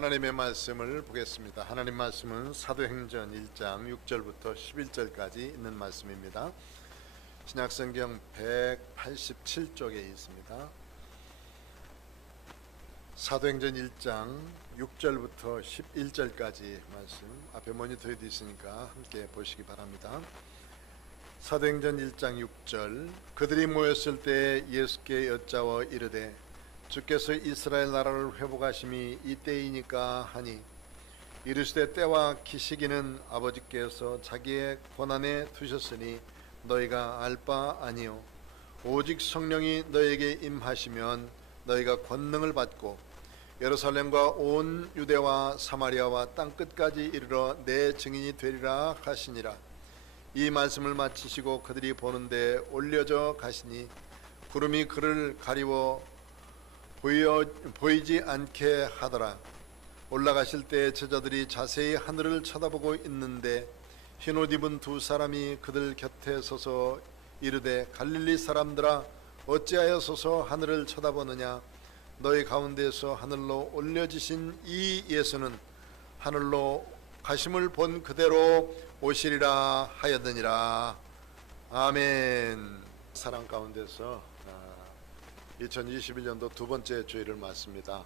하나님의 말씀을 보겠습니다. 하나님 말씀은 사도행전 1장 6절부터 11절까지 있는 말씀입니다. 신약성경 187쪽에 있습니다. 사도행전 1장 6절부터 11절까지 말씀 앞에 모니터에도 있으니까 함께 보시기 바랍니다. 사도행전 1장 6절 그들이 모였을 때 예수께 여짜워 이르되 주께서 이스라엘 나라를 회복하심이 이때이니까 하니 이르시되 때와 기시기는 아버지께서 자기의 권한에 두셨으니 너희가 알 바 아니요 오직 성령이 너희에게 임하시면 너희가 권능을 받고 예루살렘과 온 유대와 사마리아와 땅끝까지 이르러 내 증인이 되리라 하시니라. 이 말씀을 마치시고 그들이 보는데 올려져 가시니 구름이 그를 가리워 보이지 않게 하더라. 올라가실 때 제자들이 자세히 하늘을 쳐다보고 있는데 흰옷 입은 두 사람이 그들 곁에 서서 이르되 갈릴리 사람들아 어찌하여 서서 하늘을 쳐다보느냐. 너희 가운데서 하늘로 올려지신 이 예수는 하늘로 가심을 본 그대로 오시리라 하였느니라. 아멘. 사랑 가운데서 2021년도 두 번째 주일을 맞습니다.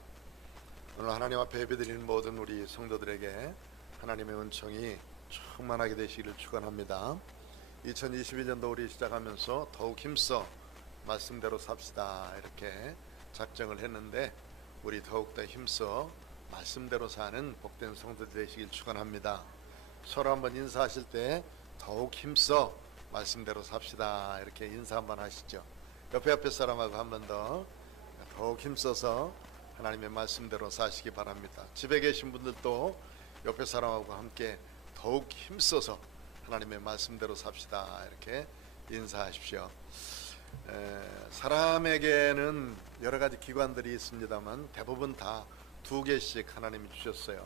오늘 하나님 앞에 예배드리는 모든 우리 성도들에게 하나님의 은총이 충만하게 되시기를 축원합니다. 2021년도 우리 시작하면서 더욱 힘써 말씀대로 삽시다 이렇게 작정을 했는데 우리 더욱더 힘써 말씀대로 사는 복된 성도들 되시길 축원합니다. 서로 한번 인사하실 때 더욱 힘써 말씀대로 삽시다 이렇게 인사 한번 하시죠. 옆에 사람하고 한 번 더 더욱 힘써서 하나님의 말씀대로 사시기 바랍니다. 집에 계신 분들도 옆에 사람하고 함께 더욱 힘써서 하나님의 말씀대로 삽시다 이렇게 인사하십시오. 사람에게는 여러 가지 기관들이 있습니다만 대부분 다 두 개씩 하나님이 주셨어요.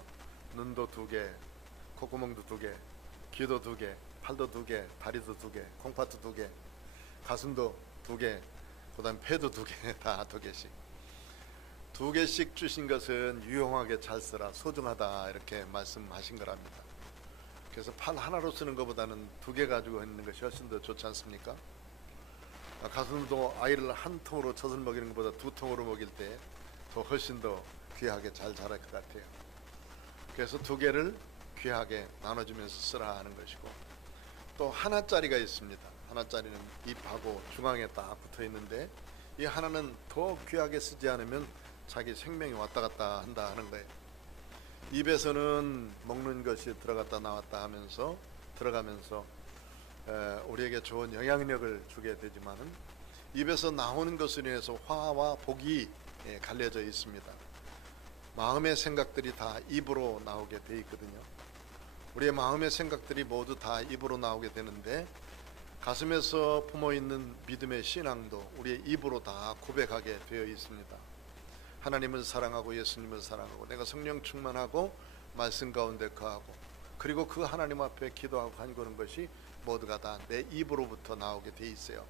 눈도 두 개, 콧구멍도 두 개, 귀도 두 개, 팔도 두 개, 다리도 두 개, 콩팥도 두 개, 가슴도 두 개, 그 다음 폐도 두 개, 다 두 개씩. 두 개씩 주신 것은 유용하게 잘 쓰라, 소중하다 이렇게 말씀하신 거랍니다. 그래서 팔 하나로 쓰는 것보다는 두 개 가지고 있는 것이 훨씬 더 좋지 않습니까? 가슴도 아이를 한 통으로 젖을 먹이는 것보다 두 통으로 먹일 때 더 훨씬 더 귀하게 잘 자랄 것 같아요. 그래서 두 개를 귀하게 나눠주면서 쓰라 하는 것이고, 또 하나짜리가 있습니다. 하나짜리는 입하고 중앙에 딱 붙어 있는데 이 하나는 더 귀하게 쓰지 않으면 자기 생명이 왔다 갔다 한다 하는 거예요. 입에서는 먹는 것이 들어갔다 나왔다 하면서 들어가면서 우리에게 좋은 영향력을 주게 되지만은 입에서 나오는 것으로 인해서 화와 복이 갈려져 있습니다. 마음의 생각들이 다 입으로 나오게 돼 있거든요. 우리의 마음의 생각들이 모두 다 입으로 나오게 되는데 가슴에서 품어있는 믿음의 신앙도 우리의 입으로 다 고백하게 되어 있습니다. 하나님을 사랑하고 예수님을 사랑하고 내가 성령 충만하고 말씀 가운데 거하고 그리고 그 하나님 앞에 기도하고 간구하는 것이 모두가 다 내 입으로부터 나오게 돼 있어요.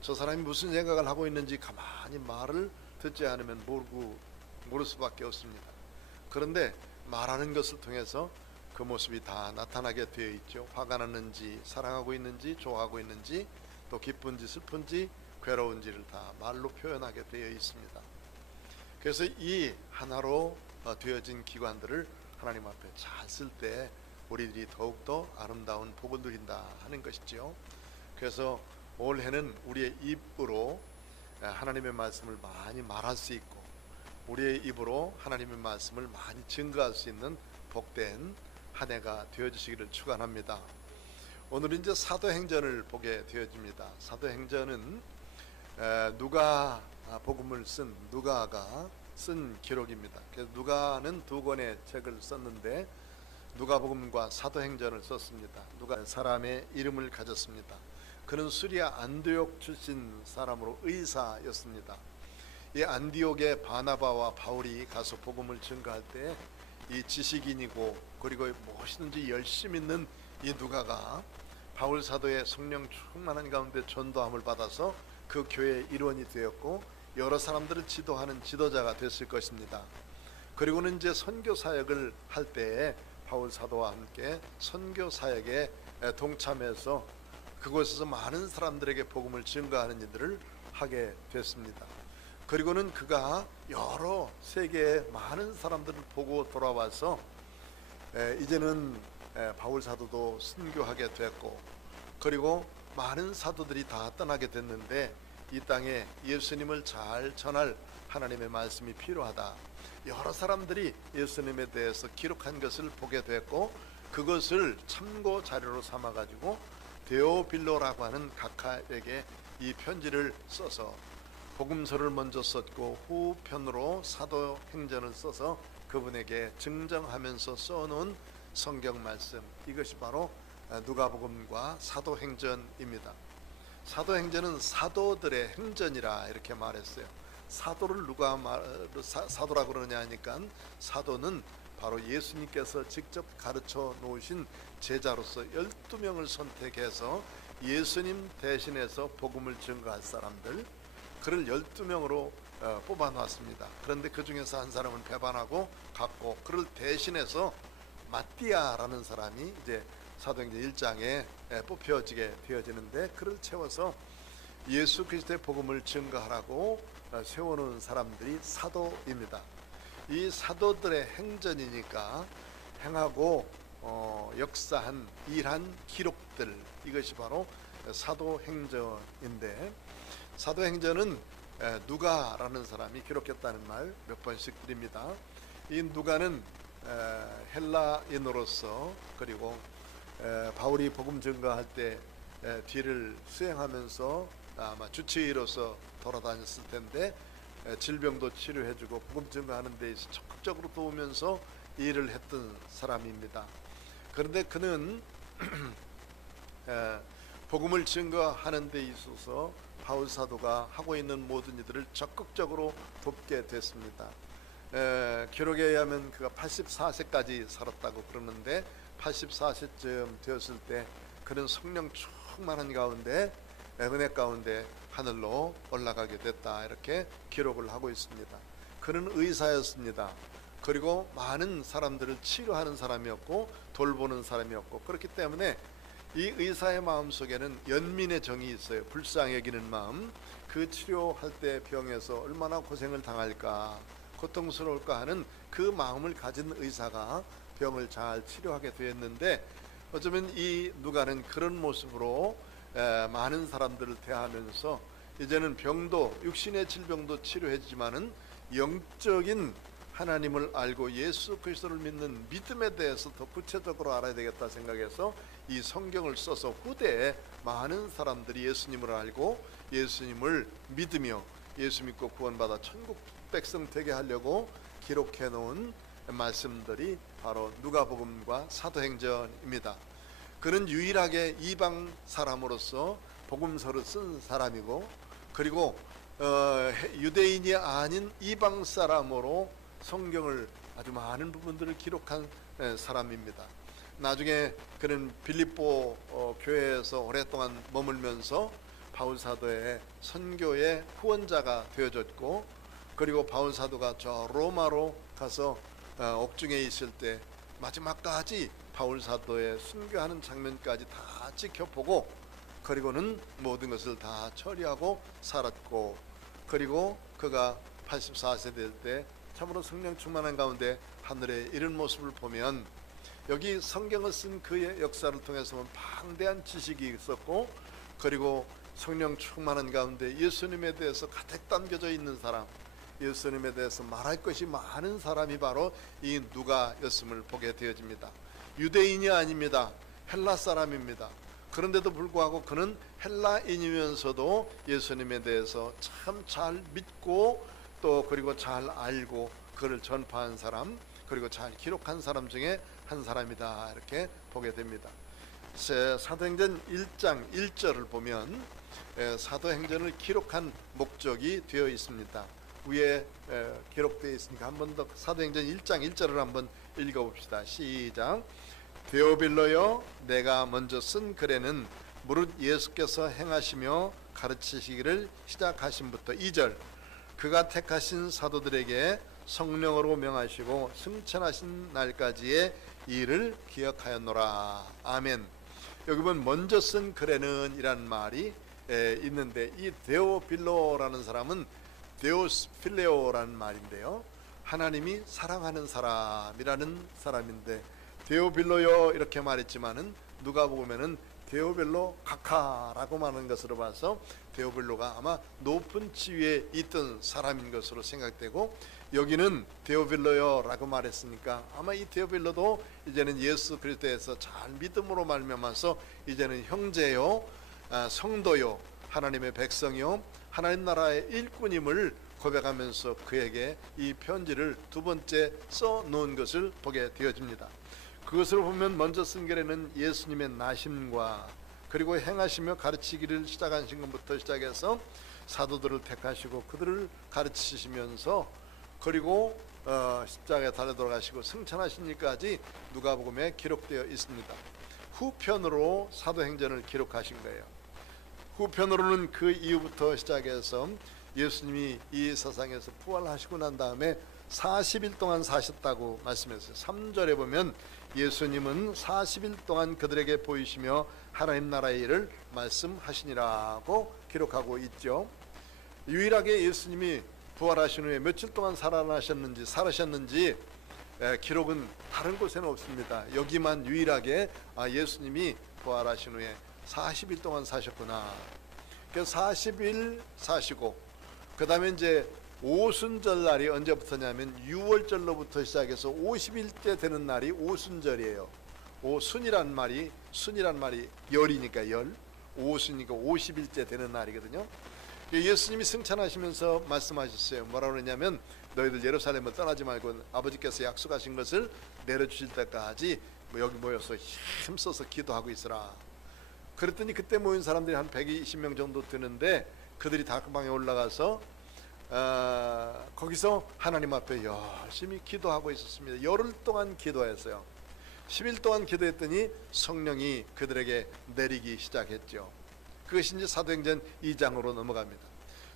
저 사람이 무슨 생각을 하고 있는지 가만히 말을 듣지 않으면 모를 수밖에 없습니다. 그런데 말하는 것을 통해서 그 모습이 다 나타나게 되어 있죠. 화가 났는지 사랑하고 있는지 좋아하고 있는지 또 기쁜지 슬픈지 괴로운지를 다 말로 표현하게 되어 있습니다. 그래서 이 하나로 되어진 기관들을 하나님 앞에 잘 쓸 때 우리들이 더욱더 아름다운 복을 누린다 하는 것이죠. 그래서 올해는 우리의 입으로 하나님의 말씀을 많이 말할 수 있고 우리의 입으로 하나님의 말씀을 많이 증거할 수 있는 복된 한 해가 되어주시기를 축원합니다. 오늘은 이제 사도행전을 보게 되어집니다. 사도행전은 누가 복음을 쓴 누가가 쓴 기록입니다. 그래서 누가는 두 권의 책을 썼는데 누가복음과 사도행전을 썼습니다. 누가 사람의 이름을 가졌습니다. 그는 수리아 안디옥 출신 사람으로 의사였습니다. 이 안디옥에 바나바와 바울이 가서 복음을 증거할 때 이 지식인이고 그리고 무엇이든지 열심 있는 이 누가가 바울 사도의 성령 충만한 가운데 전도함을 받아서 그 교회의 일원이 되었고 여러 사람들을 지도하는 지도자가 됐을 것입니다. 그리고는 이제 선교 사역을 할 때에 바울 사도와 함께 선교 사역에 동참해서 그곳에서 많은 사람들에게 복음을 증거하는 일들을 하게 됐습니다. 그리고는 그가 여러 세계의 많은 사람들을 보고 돌아와서 이제는 바울 사도도 순교하게 됐고, 그리고 많은 사도들이 다 떠나게 됐는데 이 땅에 예수님을 잘 전할 하나님의 말씀이 필요하다. 여러 사람들이 예수님에 대해서 기록한 것을 보게 됐고, 그것을 참고 자료로 삼아 가지고 데오빌로라고 하는 각하에게 이 편지를 써서 복음서를 먼저 썼고 후편으로 사도행전을 써서 그분에게 증정하면서 써놓은 성경 말씀, 이것이 바로 누가복음과 사도행전입니다. 사도행전은 사도들의 행전이라 이렇게 말했어요. 사도를 누가 사도라고 그러냐 하니까, 사도는 바로 예수님께서 직접 가르쳐 놓으신 제자로서 12명을 선택해서 예수님 대신해서 복음을 증거할 사람들, 그를 12명으로 뽑아 놨습니다. 그런데 그 중에서 한 사람은 배반하고 갔고, 그를 대신해서 마띠아라는 사람이 이제 사도행전 1장에 뽑혀지게 되어지는데, 그를 채워서 예수 그리스도의 복음을 증거하라고 세워놓은 사람들이 사도입니다. 이 사도들의 행전이니까 행하고 역사한 일한 기록들, 이것이 바로 사도행전인데, 사도행전은 누가라는 사람이 기록했다는 말 몇 번씩 드립니다. 이 누가는 헬라인으로서, 그리고 바울이 복음 증거할 때 뒤를 수행하면서 아마 주치의로서 돌아다녔을 텐데 질병도 치료해주고 복음 증거하는 데 있어 적극적으로 도우면서 일을 했던 사람입니다. 그런데 그는 복음을 증거하는 데 있어서 바울 사도가 하고 있는 모든 일들을 적극적으로 돕게 됐습니다. 기록에 의하면 그가 84세까지 살았다고 그러는데, 84세쯤 되었을 때 그는 성령 충만한 가운데 은혜 가운데 하늘로 올라가게 됐다, 이렇게 기록을 하고 있습니다. 그는 의사였습니다. 그리고 많은 사람들을 치료하는 사람이었고 돌보는 사람이었고, 그렇기 때문에 이 의사의 마음속에는 연민의 정이 있어요. 불쌍히 여기는 마음, 그 치료할 때 병에서 얼마나 고생을 당할까, 고통스러울까 하는 그 마음을 가진 의사가 병을 잘 치료하게 되었는데, 어쩌면 이 누가는 그런 모습으로 많은 사람들을 대하면서 이제는 병도, 육신의 질병도 치료했지만은 영적인 하나님을 알고 예수 그리스도를 믿는 믿음에 대해서 더 구체적으로 알아야 되겠다 생각해서 이 성경을 써서 후대에 많은 사람들이 예수님을 알고 예수님을 믿으며 예수 믿고 구원받아 천국 백성 되게 하려고 기록해 놓은 말씀들이 바로 누가복음과 사도행전입니다. 그는 유일하게 이방 사람으로서 복음서를 쓴 사람이고, 그리고 유대인이 아닌 이방 사람으로 성경을 아주 많은 부분들을 기록한 사람입니다. 나중에 그는 빌립보 교회에서 오랫동안 머물면서 바울 사도의 선교의 후원자가 되어졌고, 그리고 바울 사도가 저 로마로 가서 옥중에 있을 때 마지막까지 바울 사도의 순교하는 장면까지 다 지켜보고, 그리고는 모든 것을 다 처리하고 살았고, 그리고 그가 84세 될 때 참으로 성령 충만한 가운데 하늘에 이른 모습을 보면, 여기 성경을 쓴 그의 역사를 통해서 보면 방대한 지식이 있었고, 그리고 성령 충만한 가운데 예수님에 대해서 가득 담겨져 있는 사람, 예수님에 대해서 말할 것이 많은 사람이 바로 이 누가였음을 보게 되어집니다. 유대인이 아닙니다. 헬라 사람입니다. 그런데도 불구하고 그는 헬라인이면서도 예수님에 대해서 참 잘 믿고, 또 그리고 잘 알고 그를 전파한 사람, 그리고 잘 기록한 사람 중에 한 사람이다, 이렇게 보게 됩니다. 사도행전 1장 1절을 보면 사도행전을 기록한 목적이 되어 있습니다. 위에 기록되어 있으니까 한 번 더 사도행전 1장 1절을 한번 읽어봅시다. 시작. 데오빌로여, 내가 먼저 쓴 글에는 무릇 예수께서 행하시며 가르치시기를 시작하심부터 2절, 그가 택하신 사도들에게 성령으로 명하시고 승천하신 날까지의 일을 기억하였노라. 아멘. 여기 보면 먼저 쓴 글에는 이란 말이 있는데, 이 데오빌로라는 사람은 데오스 필레오라는 말인데요, 하나님이 사랑하는 사람이라는 사람인데, 데오빌로요 이렇게 말했지만은 누가 보면은 데오빌로 카카라고 말하는 것으로 봐서 데오빌로가 아마 높은 지위에 있던 사람인 것으로 생각되고, 여기는 데오빌로요라고 말했으니까 아마 이 데오빌로도 이제는 예수 그리스도에서 잘 믿음으로 말미암아서 이제는 형제요, 성도요, 하나님의 백성이요, 하나님 나라의 일꾼임을 고백하면서 그에게 이 편지를 두 번째 써 놓은 것을 보게 되어집니다. 그것을 보면 먼저 쓴 글에는 예수님의 나심과 그리고 행하시며 가르치기를 시작하신 것부터 시작해서 사도들을 택하시고 그들을 가르치시면서, 그리고 십자가에 달려 돌아가시고 승천하신 일까지 누가복음에 기록되어 있습니다. 후편으로 사도행전을 기록하신 거예요. 후편으로는 그 이후부터 시작해서 예수님이 이 세상에서 부활하시고 난 다음에 40일 동안 사셨다고 말씀했어요. 3절에 보면 예수님은 40일 동안 그들에게 보이시며 하나님 나라의 일을 말씀하시니라고 기록하고 있죠. 유일하게 예수님이 부활하신 후에 며칠 동안 살아셨는지 기록은 다른 곳에는 없습니다. 여기만 유일하게 예수님이 부활하신 후에 40일 동안 사셨구나. 그래서 40일 사시고, 그 다음에 이제 오순절 날이 언제부터냐면 6월절로부터 시작해서 50일째 되는 날이 오순절이에요. 순이란 말이 열이니까 열, 오순이니까 50일째 되는 날이거든요. 예수님이 승천하시면서 말씀하셨어요. 뭐라고 그러냐면, 너희들 예루살렘을 떠나지 말고 아버지께서 약속하신 것을 내려주실 때까지 여기 모여서 힘써서 기도하고 있으라. 그랬더니 그때 모인 사람들이 한 120명 정도 되는데, 그들이 다방에 올라가서 거기서 하나님 앞에 열심히 기도하고 있었습니다. 열흘 동안 기도했어요. 10일 동안 기도했더니 성령이 그들에게 내리기 시작했죠. 그것이 이제 사도행전 2장으로 넘어갑니다.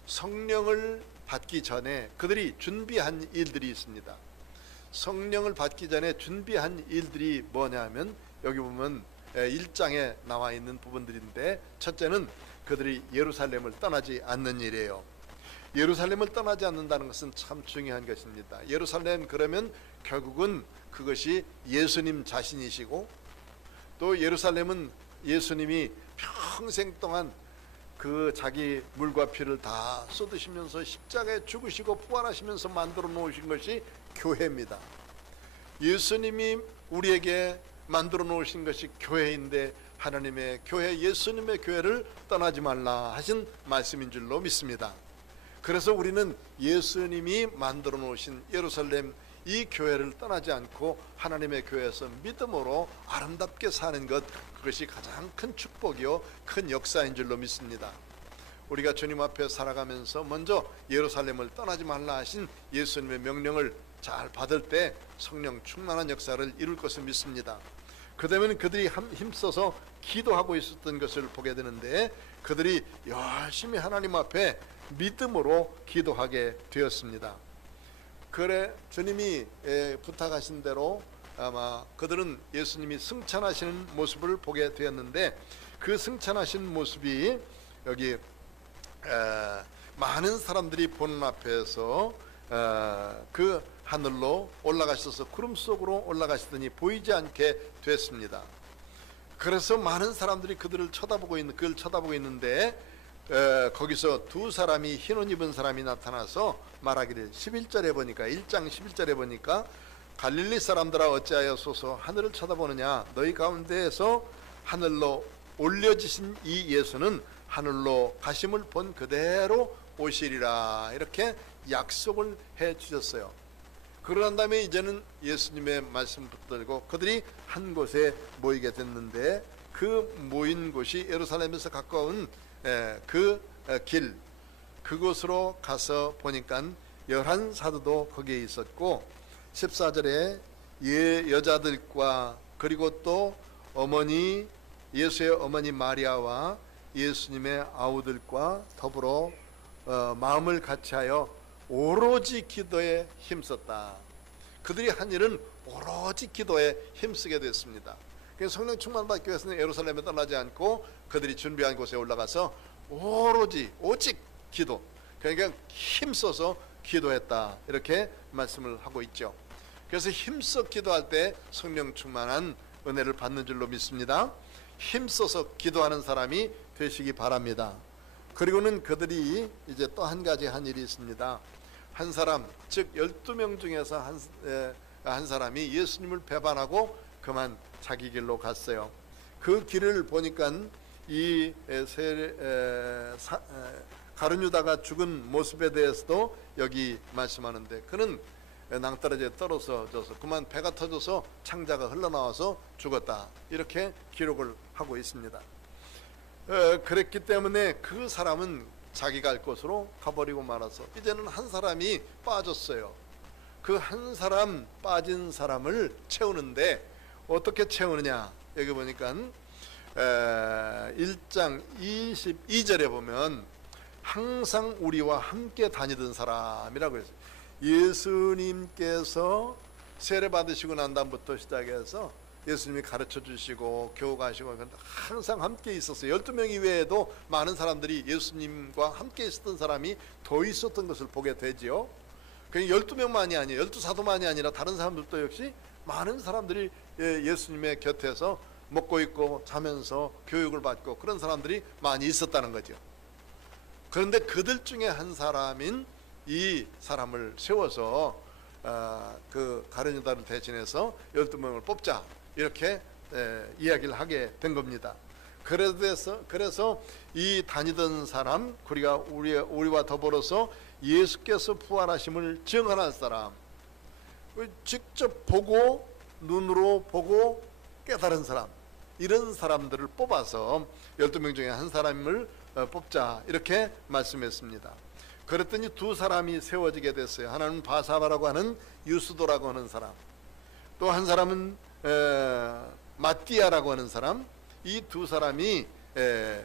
성령을 받기 전에 그들이 준비한 일들이 있습니다. 성령을 받기 전에 준비한 일들이 뭐냐면, 여기 보면 1장에 나와 있는 부분들인데, 첫째는 그들이 예루살렘을 떠나지 않는 일이에요. 예루살렘을 떠나지 않는다는 것은 참 중요한 것입니다. 예루살렘 그러면 결국은 그것이 예수님 자신이시고, 또 예루살렘은 예수님이 평생 동안 그 자기 물과 피를 다 쏟으시면서 십자가에 죽으시고 부활하시면서 만들어 놓으신 것이 교회입니다. 예수님이 우리에게 만들어 놓으신 것이 교회인데, 하나님의 교회, 예수님의 교회를 떠나지 말라 하신 말씀인 줄로 믿습니다. 그래서 우리는 예수님이 만들어 놓으신 예루살렘 이 교회를 떠나지 않고 하나님의 교회에서 믿음으로 아름답게 사는 것, 그것이 가장 큰 축복이요 큰 역사인 줄로 믿습니다. 우리가 주님 앞에 살아가면서 먼저 예루살렘을 떠나지 말라 하신 예수님의 명령을 잘 받을 때 성령 충만한 역사를 이룰 것을 믿습니다. 그다음에 그들이 힘써서 기도하고 있었던 것을 보게 되는데, 그들이 열심히 하나님 앞에 믿음으로 기도하게 되었습니다. 그래 주님이 부탁하신 대로 아마 그들은 예수님이 승천하시는 모습을 보게 되었는데, 그 승천하신 모습이 여기 많은 사람들이 보는 앞에서 그 하늘로 올라가셔서 구름 속으로 올라가시더니 보이지 않게 됐습니다. 그래서 많은 사람들이 그들을 쳐다보고 있는데, 거기서 두 사람이 흰옷 입은 사람이 나타나서 말하기를, 11절에 보니까 1장 11절에 보니까, 갈릴리 사람들아 어찌하여 소서 하늘을 쳐다보느냐, 너희 가운데에서 하늘로 올려지신 이 예수는 하늘로 가심을 본 그대로 오시리라, 이렇게 약속을 해 주셨어요. 그러한 다음에 이제는 예수님의 말씀 붙들고 그들이 한 곳에 모이게 됐는데, 그 모인 곳이 예루살렘에서 가까운 그 길, 그곳으로 가서 보니까 11사도도 거기에 있었고, 14절에 여자들과 그리고 또 어머니, 예수의 어머니 마리아와 예수님의 아우들과 더불어 마음을 같이하여 오로지 기도에 힘썼다. 그들이 한 일은 오로지 기도에 힘쓰게 됐습니다. 그래서 성령 충만 받기 위해서는 예루살렘에 떠나지 않고 그들이 준비한 곳에 올라가서 오직 기도, 그러니까 힘써서 기도했다, 이렇게 말씀을 하고 있죠. 그래서 힘써 기도할 때 성령 충만한 은혜를 받는 줄로 믿습니다. 힘써서 기도하는 사람이 되시기 바랍니다. 그리고는 그들이 이제 또 한 가지 한 일이 있습니다. 한 사람, 즉 12명 중에서 한 사람이 예수님을 배반하고 그만 자기 길로 갔어요. 그 길을 보니까 이 가룟유다가 죽은 모습에 대해서도 여기 말씀하는데, 그는 낭떠러지에 떨어져서 그만 배가 터져서 창자가 흘러나와서 죽었다, 이렇게 기록을 하고 있습니다. 그랬기 때문에 그 사람은 자기 갈 곳으로 가버리고 말아서 이제는 한 사람이 빠졌어요. 그 한 사람 빠진 사람을 채우는데 어떻게 채우느냐, 여기 보니까 1장 22절에 보면 항상 우리와 함께 다니던 사람이라고 했어요. 예수님께서 세례 받으시고 난 다음부터 시작해서 예수님이 가르쳐 주시고 교육하시고 항상 함께 있었어요. 12명 이외에도 많은 사람들이 예수님과 함께 있었던 사람이 더 있었던 것을 보게 되지요. 그냥 12명만이 아니에요. 12사도만이 아니라 다른 사람들도 역시 많은 사람들이 예수님의 곁에서 먹고 있고 자면서 교육을 받고 그런 사람들이 많이 있었다는 거죠. 그런데 그들 중에 한 사람인 이 사람을 세워서 그 가룟유다를 대신해서 12명을 뽑자, 이렇게 이야기를 하게 된 겁니다. 그래서 이 다니던 사람, 우리와 더불어서 예수께서 부활하심을 증언할 사람, 직접 보고 눈으로 보고 깨달은 사람, 이런 사람들을 뽑아서 12명 중에 한 사람을 뽑자, 이렇게 말씀했습니다. 그랬더니 두 사람이 세워지게 됐어요. 하나는 바사바라고 하는 유스도라고 하는 사람, 또 한 사람은 마띠아라고 하는 사람, 이 두 사람이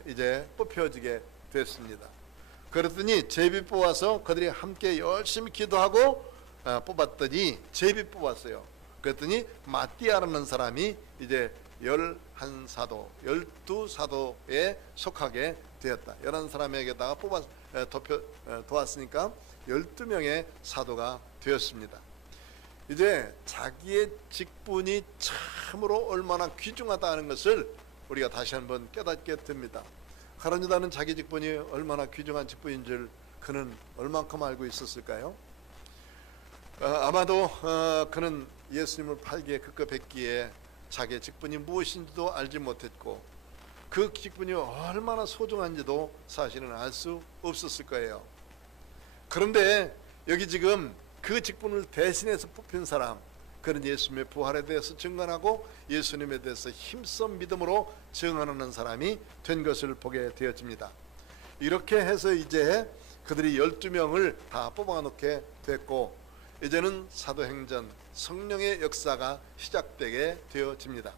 이제 뽑혀지게 됐습니다. 그랬더니 제비 뽑아서 그들이 함께 열심히 기도하고 뽑았더니 제비 뽑았어요. 그랬더니 마띠아라는 사람이 이제 11사도, 12사도에 속하게 되었다. 11사람에게다가 도왔으니까 12명의 사도가 되었습니다. 이제 자기의 직분이 참으로 얼마나 귀중하다는 것을 우리가 다시 한번 깨닫게 됩니다. 가룟유다는 자기 직분이 얼마나 귀중한 직분인 줄 그는 얼만큼 알고 있었을까요? 아마도 그는 예수님을 팔기에 급급했기에 자기의 직분이 무엇인지도 알지 못했고 그 직분이 얼마나 소중한지도 사실은 알 수 없었을 거예요. 그런데 여기 지금 그 직분을 대신해서 뽑힌 사람, 그는 예수님의 부활에 대해서 증언하고 예수님에 대해서 힘써 믿음으로 증언하는 사람이 된 것을 보게 되어집니다. 이렇게 해서 이제 그들이 12명을 다 뽑아놓게 됐고, 이제는 사도행전 성령의 역사가 시작되게 되어집니다.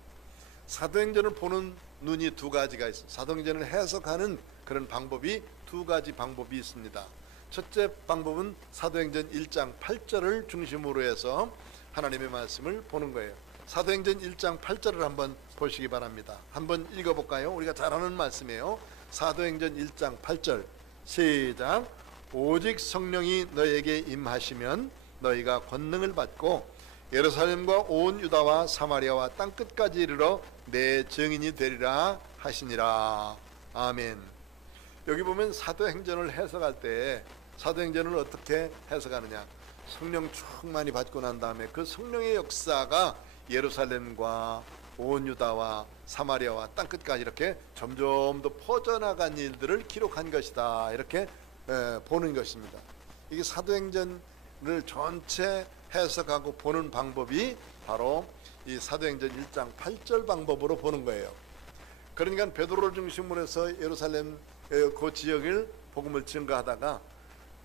사도행전을 보는 눈이 두 가지가 있습니다. 사도행전을 해석하는 그런 방법이 두 가지 방법이 있습니다. 첫째 방법은 사도행전 1장 8절을 중심으로 해서 하나님의 말씀을 보는 거예요. 사도행전 1장 8절을 한번 보시기 바랍니다. 한번 읽어볼까요? 우리가 잘 아는 말씀이에요. 사도행전 1장 8절 시작. 오직 성령이 너에게 임하시면 너희가 권능을 받고 예루살렘과 온 유다와 사마리아와 땅끝까지 이르러 내 증인이 되리라 하시니라. 아멘. 여기 보면 사도행전을 해석할 때 사도행전을 어떻게 해석하느냐, 성령 충만히 받고 난 다음에 그 성령의 역사가 예루살렘과 온 유다와 사마리아와 땅끝까지 이렇게 점점 더 퍼져나간 일들을 기록한 것이다, 이렇게 보는 것입니다. 이게 사도행전을 전체 해석하고 보는 방법이 바로 이 사도행전 1장 8절 방법으로 보는 거예요. 그러니까 베드로를 중심으로 해서 예루살렘 그 지역을 복음을 증거하다가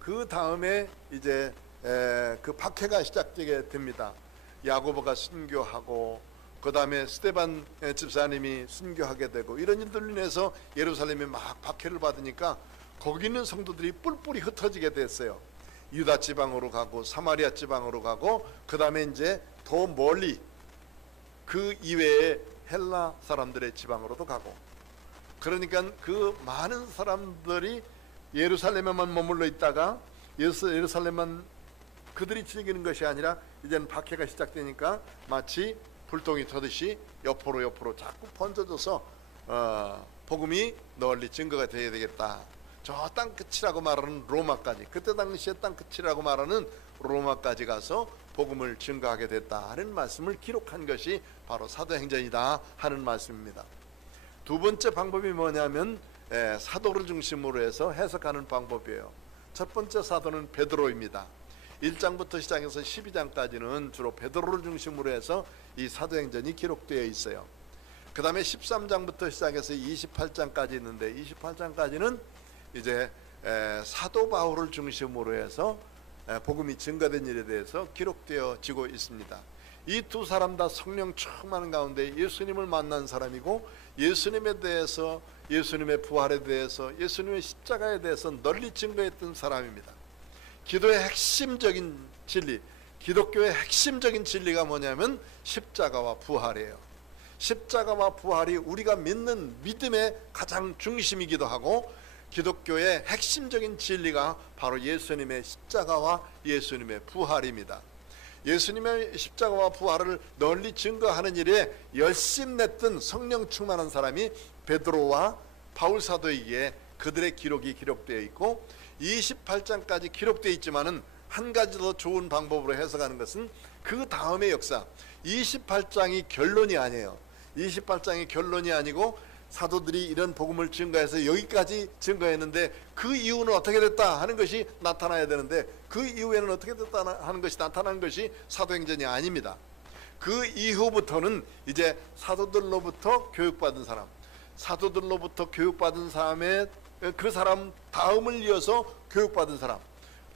그 다음에 이제 그 박해가 시작되게 됩니다. 야고보가 순교하고 그 다음에 스데반 집사님이 순교하게 되고 이런 일들로 인해서 예루살렘이 막 박해를 받으니까 거기 있는 성도들이 뿔뿔이 흩어지게 됐어요. 유다 지방으로 가고 사마리아 지방으로 가고 그 다음에 이제 더 멀리 그 이외의 헬라 사람들의 지방으로도 가고, 그러니까 그 많은 사람들이 예루살렘에만 머물러 있다가 예루살렘만 그들이 즐기는 것이 아니라 이제는 박해가 시작되니까 마치 불똥이 터듯이 옆으로 자꾸 번져져서 복음이 널리 증거가 되어야 되겠다. 저 땅끝이라고 말하는 로마까지, 그때 당시에 땅끝이라고 말하는 로마까지 가서 복음을 증거하게 됐다 하는 말씀을 기록한 것이 바로 사도행전이다 하는 말씀입니다. 두 번째 방법이 뭐냐면 사도를 중심으로 해서 해석하는 방법이에요. 첫 번째 사도는 베드로입니다. 1장부터 시작해서 12장까지는 주로 베드로를 중심으로 해서 이 사도행전이 기록되어 있어요. 그 다음에 13장부터 시작해서 28장까지 있는데, 28장까지는 이제 사도 바울을 중심으로 해서 복음이 증거된 일에 대해서 기록되어지고 있습니다. 이 두 사람 다 성령 충만 가운데 예수님을 만난 사람이고, 예수님에 대해서, 예수님의 부활에 대해서, 예수님의 십자가에 대해서 널리 증거했던 사람입니다. 기도의 핵심적인 진리, 기독교의 핵심적인 진리가 뭐냐면 십자가와 부활이에요. 십자가와 부활이 우리가 믿는 믿음의 가장 중심이기도 하고, 기독교의 핵심적인 진리가 바로 예수님의 십자가와 예수님의 부활입니다. 예수님의 십자가와 부활을 널리 증거하는 일에 열심냈던 성령 충만한 사람이 베드로와 바울 사도이기에 그들의 기록이 기록되어 있고, 28장까지 기록되어 있지만은 한 가지 더 좋은 방법으로 해석하는 것은 그 다음의 역사, 28장이 결론이 아니에요. 28장이 결론이 아니고 사도들이 이런 복음을 증거해서 여기까지 증거했는데 그 이후는 어떻게 됐다 하는 것이 나타나야 되는데, 그 이후에는 어떻게 됐다 하는 것이 나타나는 것이 사도행전이 아닙니다. 그 이후부터는 이제 사도들로부터 교육받은 사람, 사도들로부터 교육받은 사람의 그 사람 다음을 이어서 교육받은 사람,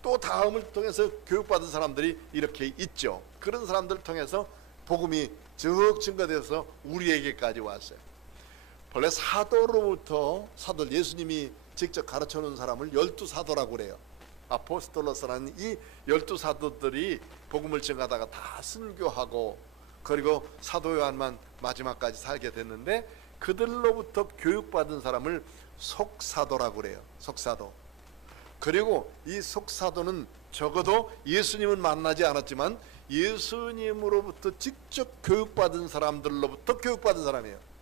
또 다음을 통해서 교육받은 사람들이 이렇게 있죠. 그런 사람들을 통해서 복음이 쭉 증거돼서 우리에게까지 왔어요. 본래 사도로부터, 사도 예수님이 직접 가르쳐놓은 사람을 12사도라고 그래요. 아포스톨로스라는 이 12사도들이 복음을 증거하다가 다 순교하고, 그리고 사도 요한만 마지막까지 살게 됐는데, 그들로부터 교육받은 사람을 속사도라고 그래요. 속사도. 그리고 이 속사도는 적어도 예수님은 만나지 않았지만 예수님으로부터 직접 교육받은 사람들로부터 교육받은 사람이에요.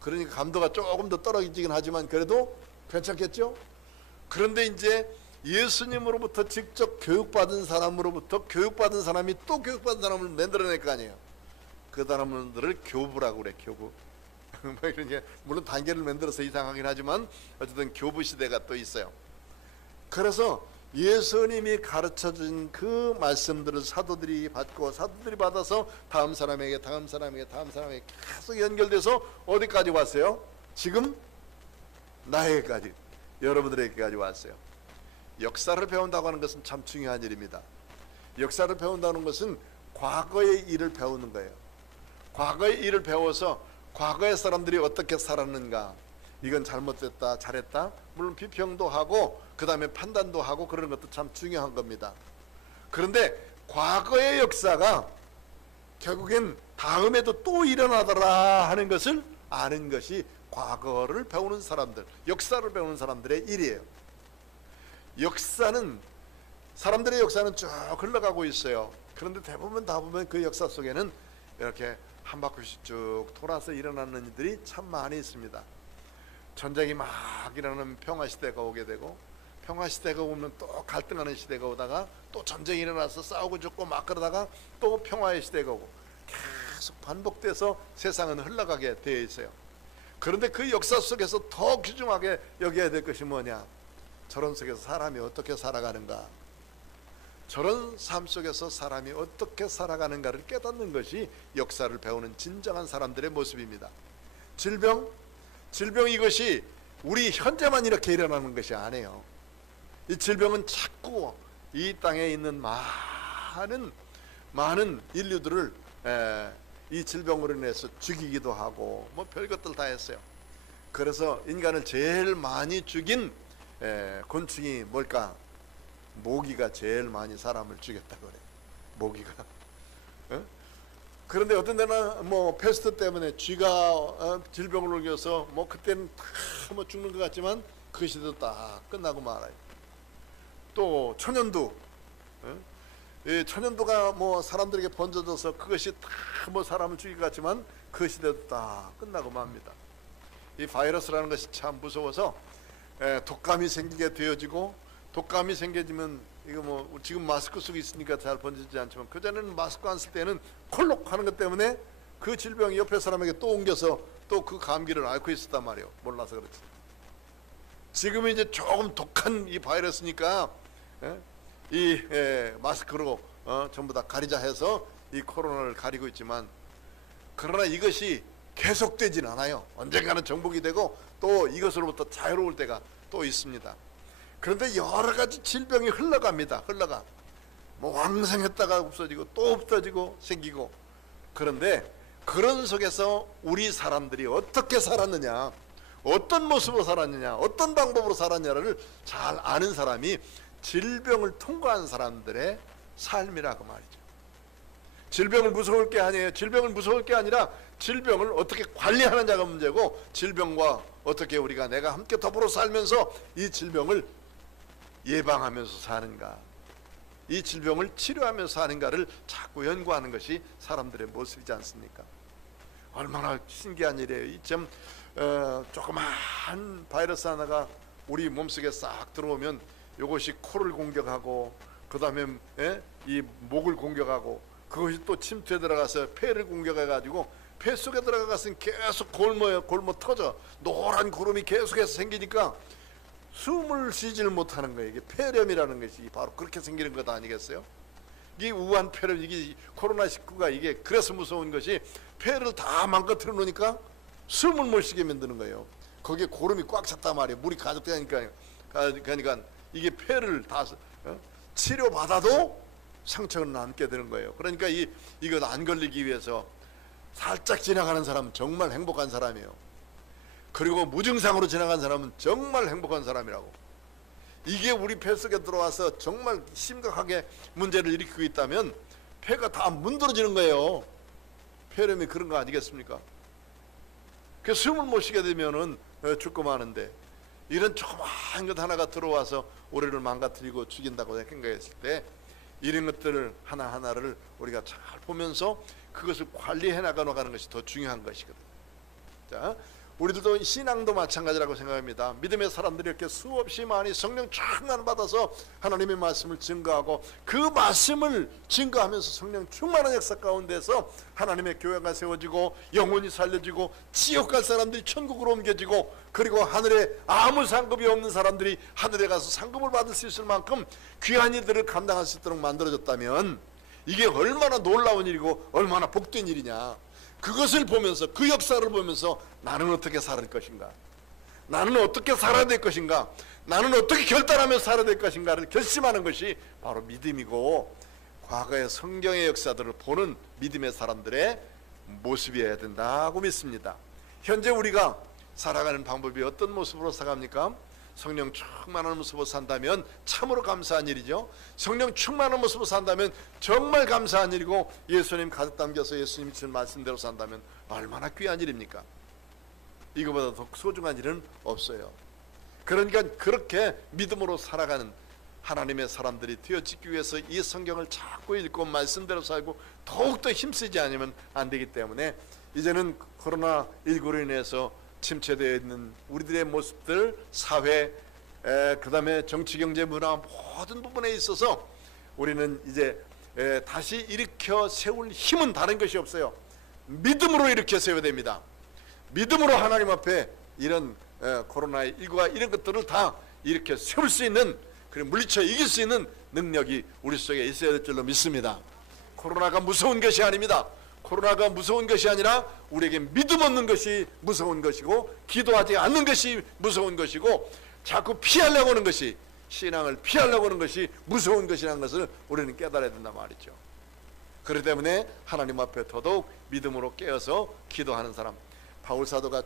그러니까 감도가 조금 더 떨어지긴 하지만 그래도 괜찮겠죠? 그런데 이제 예수님으로부터 직접 교육받은 사람으로부터 교육받은 사람이 또 교육받은 사람을 만들어낼 거 아니에요. 그 사람들을 교부라고 그래. 교부. 물론 단계를 만들어서 이상하긴 하지만 어쨌든 교부 시대가 또 있어요. 그래서 예수님이 가르쳐준 그 말씀들을 사도들이 받고, 사도들이 받아서 다음 사람에게 계속 연결돼서 어디까지 왔어요? 지금 나에게까지, 여러분들에게까지 왔어요. 역사를 배운다고 하는 것은 참 중요한 일입니다. 역사를 배운다는 것은 과거의 일을 배우는 거예요. 과거의 일을 배워서 과거의 사람들이 어떻게 살았는가, 이건 잘못됐다, 잘했다, 물론 비평도 하고 그 다음에 판단도 하고 그러는 것도 참 중요한 겁니다. 그런데 과거의 역사가 결국엔 다음에도 또 일어나더라 하는 것을 아는 것이 과거를 배우는 사람들, 역사를 배우는 사람들의 일이에요. 역사는, 사람들의 역사는 쭉 흘러가고 있어요. 그런데 대부분 다 보면 그 역사 속에는 이렇게 한 바퀴씩 쭉 돌아서 일어나는 일들이 참 많이 있습니다. 전쟁이 막 일어나면 평화시대가 오게 되고, 평화시대가 오면 또 갈등하는 시대가 오다가 또 전쟁이 일어나서 싸우고 죽고 막 그러다가 또 평화의 시대가 오고, 계속 반복돼서 세상은 흘러가게 되어 있어요. 그런데 그 역사 속에서 더 귀중하게 여겨야 될 것이 뭐냐, 저런 속에서 사람이 어떻게 살아가는가, 저런 삶 속에서 사람이 어떻게 살아가는가를 깨닫는 것이 역사를 배우는 진정한 사람들의 모습입니다. 질병 이것이 우리 현재만 이렇게 일어나는 것이 아니에요. 이 질병은 자꾸 이 땅에 있는 많은 인류들을 이 질병으로 인해서 죽이기도 하고 뭐 별것들 다 했어요. 그래서 인간을 제일 많이 죽인 곤충이 뭘까? 모기가 제일 많이 사람을 죽였다 그래. 모기가. 어? 그런데 어떤 데는 뭐 패스트 때문에 쥐가 질병을 옮겨서 뭐 그때는 다 뭐 죽는 것 같지만 그 시대도 딱 끝나고 말아요. 또 천연두, 이 천연두가 뭐 사람들에게 번져져서 그것이 다 뭐 사람을 죽일 것 같지만 그 시대도 다 끝나고 맙니다. 이 바이러스라는 것이 참 무서워서 독감이 생기게 되어지고, 독감이 생겨지면 이거 뭐 지금 마스크 쓰고 있으니까 잘 번지지 않지만 그전에는 마스크 안 쓸 때는 콜록 하는 것 때문에 그 질병이 옆에 사람에게 또 옮겨서 또 그 감기를 앓고 있었단 말이에요. 몰라서 그렇지. 지금은 이제 조금 독한 이 바이러스니까 이 마스크로 전부 다 가리자 해서 이 코로나를 가리고 있지만, 그러나 이것이 계속되진 않아요. 언젠가는 정복이 되고 또 이것으로부터 자유로울 때가 또 있습니다. 그런데 여러 가지 질병이 흘러갑니다. 흘러가. 뭐 왕성했다가 없어지고 또 없어지고 생기고. 그런데 그런 속에서 우리 사람들이 어떻게 살았느냐, 어떤 모습으로 살았느냐, 어떤 방법으로 살았냐를 잘 아는 사람이 질병을 통과한 사람들의 삶이라고 말이죠. 질병을 무서울 게 아니에요. 질병을 무서울 게 아니라 질병을 어떻게 관리하느냐가 문제고, 질병과 어떻게 우리가 내가 함께 더불어 살면서 이 질병을 예방하면서 사는가, 이 질병을 치료하면서 사는가를 자꾸 연구하는 것이 사람들의 모습이지 않습니까? 얼마나 신기한 일이에요. 이점 조그만 바이러스 하나가 우리 몸속에 싹 들어오면 이것이 코를 공격하고, 그 다음에 이 목을 공격하고, 그것이 또 침투에 들어가서 폐를 공격해가지고 폐 속에 들어가서는 계속 골모 터져 노란 구름이 계속해서 생기니까 숨을 쉬지를 못하는 거예요. 이게 폐렴이라는 것이 바로 그렇게 생기는 것 아니겠어요? 이게 우한 폐렴, 이게 코로나19가 이게 그래서 무서운 것이 폐를 다 망가뜨려 놓으니까 숨을 못 쉬게 만드는 거예요. 거기에 고름이 꽉 찼단 말이에요. 물이 가득되니까. 그러니까 이게 폐를 다 치료받아도 상처는 남게 되는 거예요. 그러니까 이것 안 걸리기 위해서 살짝 지나가는 사람은 정말 행복한 사람이에요. 그리고 무증상으로 지나간 사람은 정말 행복한 사람이라고. 이게 우리 폐 속에 들어와서 정말 심각하게 문제를 일으키고 있다면 폐가 다 문드러지는 거예요. 폐렴이 그런 거 아니겠습니까? 그 숨을 못 쉬게 되면은 죽고 마는데, 이런 조그마한 것 하나가 들어와서 우리를 망가뜨리고 죽인다고 생각했을 때 이런 것들을 하나하나를 우리가 잘 보면서 그것을 관리해 나가는 것이 더 중요한 것이거든요. 자, 우리들도 신앙도 마찬가지라고 생각합니다. 믿음의 사람들이 이렇게 수없이 많이 성령 충만 받아서 하나님의 말씀을 증거하고, 그 말씀을 증거하면서 성령 충만한 역사 가운데서 하나님의 교회가 세워지고 영혼이 살려지고 지옥 갈 사람들이 천국으로 옮겨지고, 그리고 하늘에 아무 상급이 없는 사람들이 하늘에 가서 상급을 받을 수 있을 만큼 귀한 일들을 감당할 수 있도록 만들어졌다면 이게 얼마나 놀라운 일이고 얼마나 복된 일이냐. 그것을 보면서, 그 역사를 보면서 나는 어떻게 살을 것인가, 나는 어떻게 살아야 될 것인가, 나는 어떻게 결단하며 살아야 될 것인가를 결심하는 것이 바로 믿음이고, 과거의 성경의 역사들을 보는 믿음의 사람들의 모습이어야 된다고 믿습니다. 현재 우리가 살아가는 방법이 어떤 모습으로 살아갑니까? 성령 충만한 모습으로 산다면 참으로 감사한 일이죠. 성령 충만한 모습으로 산다면 정말 감사한 일이고, 예수님 가득 담겨서 예수님이 주신 말씀대로 산다면 얼마나 귀한 일입니까? 이거보다 더 소중한 일은 없어요. 그러니까 그렇게 믿음으로 살아가는 하나님의 사람들이 되어지기 위해서 이 성경을 자꾸 읽고 말씀대로 살고 더욱더 힘쓰지 않으면 안 되기 때문에, 이제는 코로나19로 인해서 침체되어 있는 우리들의 모습들, 사회, 그 다음에 정치, 경제, 문화 모든 부분에 있어서 우리는 이제 다시 일으켜 세울 힘은 다른 것이 없어요. 믿음으로 일으켜 세워야 됩니다. 믿음으로 하나님 앞에 이런 코로나19가 이런 것들을 다 일으켜 세울 수 있는, 그리고 물리쳐 이길 수 있는 능력이 우리 속에 있어야 될 줄로 믿습니다. 코로나가 무서운 것이 아닙니다. 코로나가 무서운 것이 아니라 우리에게 믿음 없는 것이 무서운 것이고, 기도하지 않는 것이 무서운 것이고, 자꾸 피하려고 하는 것이, 신앙을 피하려고 하는 것이 무서운 것이라는 것을 우리는 깨달아야 된단 말이죠. 그렇기 때문에 하나님 앞에 더더욱 믿음으로 깨어서 기도하는 사람, 바울사도가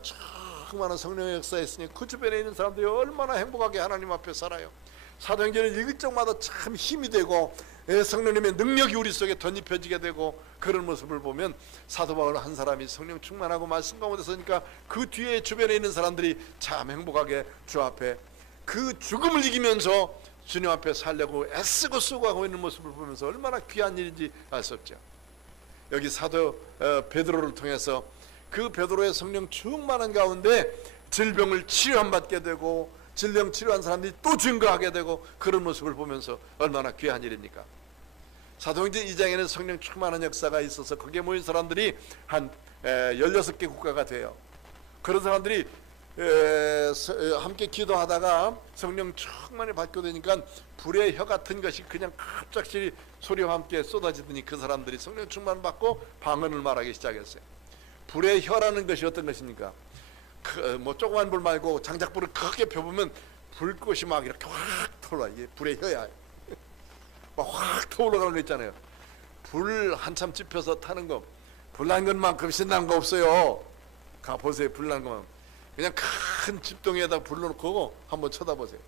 수많은 성령의 역사에 있으니 그 주변에 있는 사람들이 얼마나 행복하게 하나님 앞에 살아요. 사도행전을 읽을 적마다 참 힘이 되고 성령님의 능력이 우리 속에 덧입혀지게 되고, 그런 모습을 보면 사도 바울 한 사람이 성령 충만하고 말씀 가운데 서니까 그 뒤에 주변에 있는 사람들이 참 행복하게 주 앞에 그 죽음을 이기면서 주님 앞에 살려고 애쓰고 수고하고 있는 모습을 보면서 얼마나 귀한 일인지 알 수 없죠. 여기 사도 베드로를 통해서 그 베드로의 성령 충만한 가운데 질병을 치료받게 되고 질병 치료한 사람들이 또 증거하게 되고, 그런 모습을 보면서 얼마나 귀한 일입니까? 사도행전 2장에는 성령 충만한 역사가 있어서 거기에 모인 사람들이 한 16개 국가가 돼요. 그런 사람들이 함께 기도하다가 성령 충만히 받게 되니까 불의 혀 같은 것이 그냥 갑작스레 소리와 함께 쏟아지더니 그 사람들이 성령 충만 받고 방언을 말하기 시작했어요. 불의 혀라는 것이 어떤 것입니까? 뭐 조그만 불 말고 장작불을 크게 펴보면 불꽃이 막 이렇게 확 타올라. 이게 불의 혀야. 막 확 타올라가는 거 있잖아요. 불 한참 지펴서 타는 거, 불난 것만큼 신난 거 없어요. 가보세요. 불난 것만. 그냥 큰 집동에다 불러놓고 한번 쳐다보세요.